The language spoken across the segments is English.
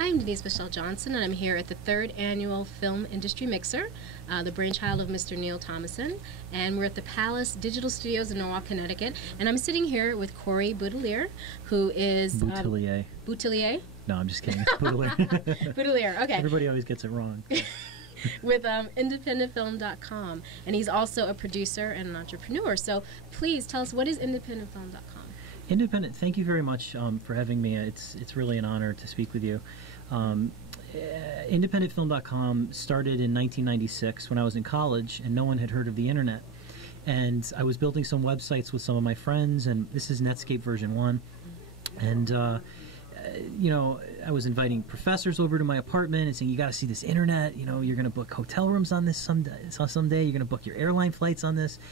Hi, I'm Denise Michelle Johnson, and I'm here at the 3rd Annual Film Industry Mixer, the brainchild of Mr. Neil Thomason, and we're at the Palace Digital Studios in Norwalk, Connecticut, and I'm sitting here with Corey Boutilier, who is... Boutilier. Boutilier? No, I'm just kidding. Boutilier. Boutilier, okay. Everybody always gets it wrong. With independentfilm.com, and he's also a producer and an entrepreneur. So please tell us, what is independentfilm.com? Independent, thank you very much for having me. It's really an honor to speak with you. Independentfilm.com started in 1996 when I was in college and no one had heard of the internet. And I was building some websites with some of my friends, and this is Netscape version 1. And you know, I was inviting professors over to my apartment and saying, you got to see this internet, you know, you're going to book hotel rooms on this someday, you're going to book your airline flights on this. Wow.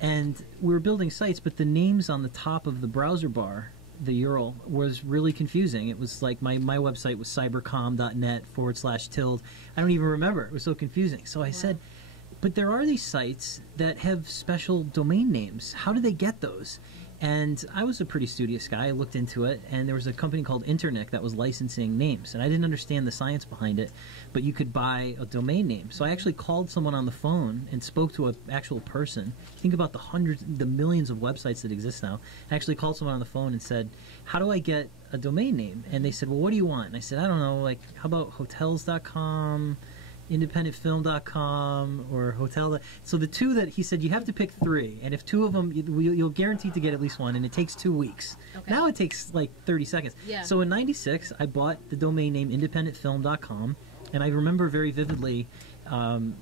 And we were building sites, but the names on the top of the browser bar, the URL, was really confusing. It was like my website was cybercom.net/tilde. I don't even remember. It was so confusing. So I said, but there are these sites that have special domain names. How do they get those? And I was a pretty studious guy. I looked into it, and there was a company called Internic that was licensing names. And I didn't understand the science behind it, but you could buy a domain name. So I actually called someone on the phone and spoke to an actual person. Think about the millions of websites that exist now. I actually called someone on the phone and said, how do I get a domain name? And they said, well, what do you want? And I said, I don't know, like, how about hotels.com? independentfilm.com or hotel. So the two that he said, you have to pick 3, and if 2 of them, you'll guaranteed to get at least one, and it takes 2 weeks. Okay. Now it takes like 30 seconds. Yeah. So in '96, I bought the domain name independentfilm.com, and I remember very vividly the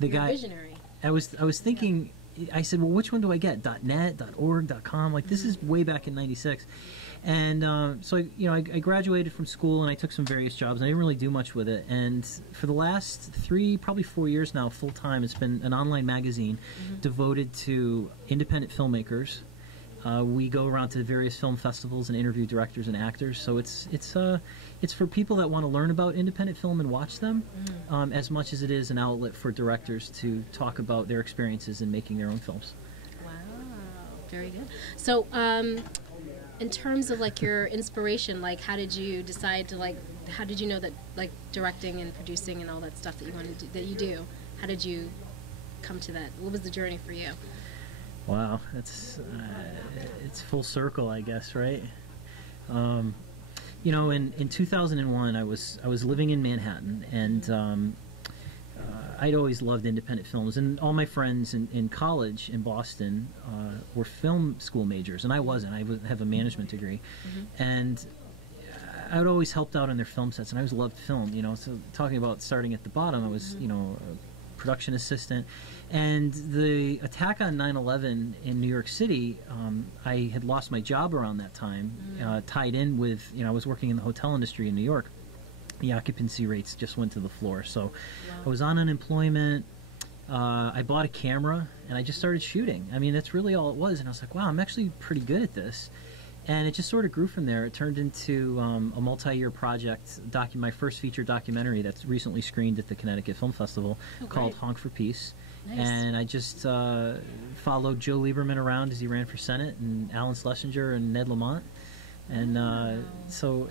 guy. Visionary. I was thinking. Yeah. I said, well, which one do I get? .net, .org, .com? Like, this is way back in '96. And so, I graduated from school, and I took some various jobs, and I didn't really do much with it. And for the last 3, probably 4 years now, full-time, it's been an online magazine devoted to independent filmmakers. We go around to various film festivals and interview directors and actors. So it's for people that want to learn about independent film and watch them, as much as it is an outlet for directors to talk about their experiences in making their own films. Wow, very good. So, in terms of like your inspiration, like how did you decide to how did you know that like directing and producing and all that stuff that you wanted to do, that you do? How did you come to that? What was the journey for you? Wow, it's full circle, I guess, right? In 2001, I was living in Manhattan, and I'd always loved independent films, and all my friends in college in Boston were film school majors, and I wasn't. I have a management degree, and I would always helped out on their film sets, and I always loved film. So talking about starting at the bottom, I was a production assistant, and the attack on 9/11 in New York City, I had lost my job around that time, tied in with I was working in the hotel industry in New York. The occupancy rates just went to the floor. So I was on unemployment. I bought a camera, and I just started shooting. I mean, that's really all it was. And I was like, wow, I'm actually pretty good at this. And it just sort of grew from there. It turned into a multi-year project, my first feature documentary that's recently screened at the Connecticut Film Festival, called Honk for Peace. Nice. And I just followed Joe Lieberman around as he ran for Senate, and Alan Schlesinger and Ned Lamont. And so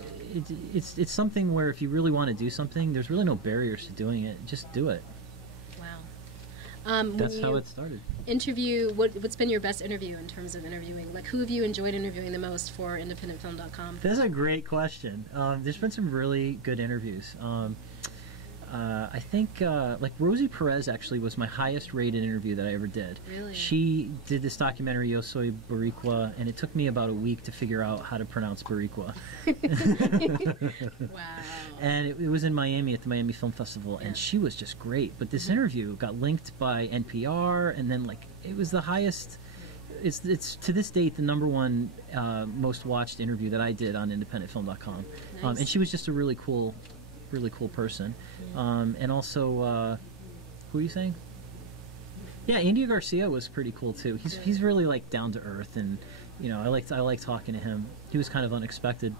it's something where if you really want to do something, there's really no barriers to doing it. Just do it. Wow. That's how it started. What's been your best interview in terms of interviewing? Like, who have you enjoyed interviewing the most for independentfilm.com? That's a great question. There's been some really good interviews. I think like Rosie Perez actually was my highest rated interview that I ever did. Really? She did this documentary, Yo Soy Boricua, and it took me about a week to figure out how to pronounce Boricua. Wow. And it was in Miami at the Miami Film Festival, and she was just great. But this interview got linked by NPR, and then it was the highest. It's to this date the #1 most watched interview that I did on independentfilm.com. Nice. And she was just a really cool person. And also, who are you saying? Yeah, Andy Garcia was pretty cool too. He's really down to earth, and I like talking to him. He was kind of unexpected.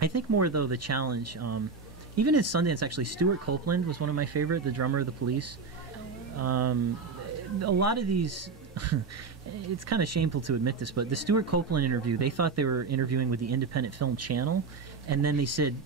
I think more though the challenge, even at Sundance actually, Stuart Copeland was one of my favorite, the drummer of the Police. A lot of these. It's kind of shameful to admit this, but the Stuart Copeland interview, they thought they were interviewing with the Independent Film Channel, and then they said,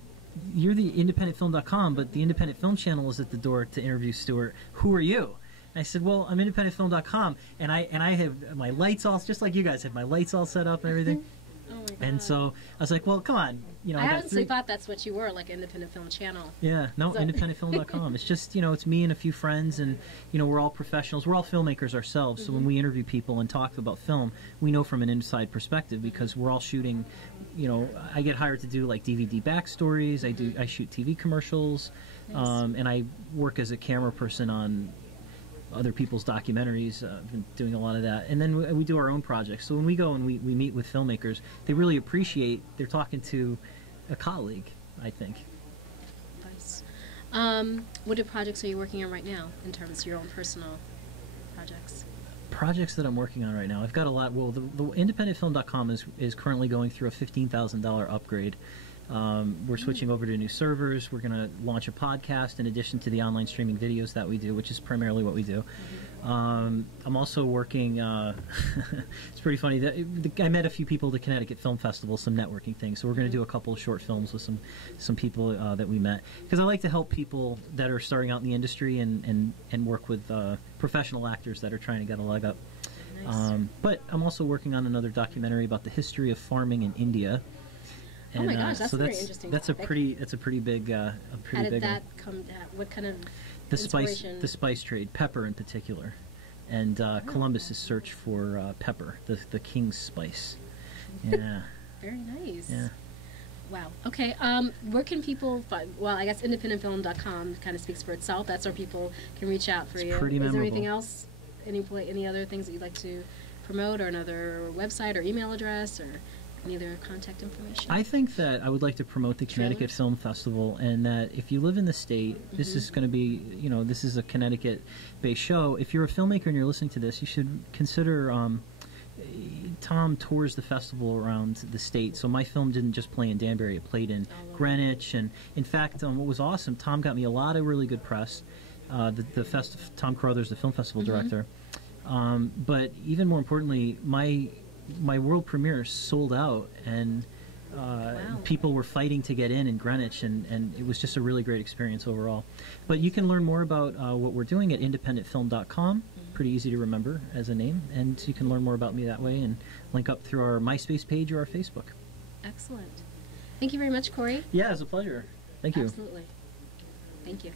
you're the independentfilm.com, but the independent film channel is at the door to interview Stuart. Who are you? And I said, well, I'm independentfilm.com, and I have my lights all, just like you guys have my lights all set up and everything. Oh my God. And so I was like, well, come on. You know, I got honestly thought that's what you were, like independent film channel. Yeah, no, So- independentfilm.com. It's just, you know, it's me and a few friends, and, you know, we're all professionals. We're all filmmakers ourselves. So when we interview people and talk about film, we know from an inside perspective because we're all shooting, you know, I get hired to do like DVD backstories. I shoot TV commercials, Nice. and I work as a camera person on other people's documentaries. I've been doing a lot of that. And then we do our own projects. So when we go and we meet with filmmakers, they really appreciate, they're talking to a colleague, I think. Nice. What projects are you working on right now in terms of your own personal projects? Projects that I'm working on right now, I've got a lot. Well, the independentfilm.com is currently going through a $15,000 upgrade. We're switching over to new servers. We're going to launch a podcast in addition to the online streaming videos that we do, which is primarily what we do. I'm also working, it's pretty funny, I met a few people at the Connecticut Film Festival, some networking things, so we're going to do a couple of short films with some people that we met, because I like to help people that are starting out in the industry and work with professional actors that are trying to get a leg up. Nice. But I'm also working on another documentary about the history of farming in India. Oh my gosh, that's so a very interesting That's topic. a pretty big How did big that one. come? What kind of The inspiration? spice trade, pepper in particular, and Columbus's search for pepper, the king's spice. Yeah. Very nice. Yeah. Wow. Okay. Where can people find? Well, I guess independentfilm.com kind of speaks for itself. That's where people can reach out for you. pretty Is there memorable. anything else? Any other things that you'd like to promote, or another website or email address, or any other contact information? I think that I would like to promote the Connecticut Trailers? Film Festival, and that if you live in the state, this is going to be, you know, this is a Connecticut-based show. If you're a filmmaker and you're listening to this, you should consider. Tom tours the festival around the state, so my film didn't just play in Danbury; it played in Greenwich, and in fact, what was awesome, Tom got me a lot of really good press. Tom Carruthers, the film festival director, but even more importantly, my world premiere sold out, and people were fighting to get in Greenwich, and it was just a really great experience overall. But you can learn more about what we're doing at independentfilm.com. Pretty easy to remember as a name, and you can learn more about me that way and link up through our MySpace page or our Facebook. Excellent. Thank you very much, Corey. Yeah, it was a pleasure. Thank you. Absolutely. Thank you.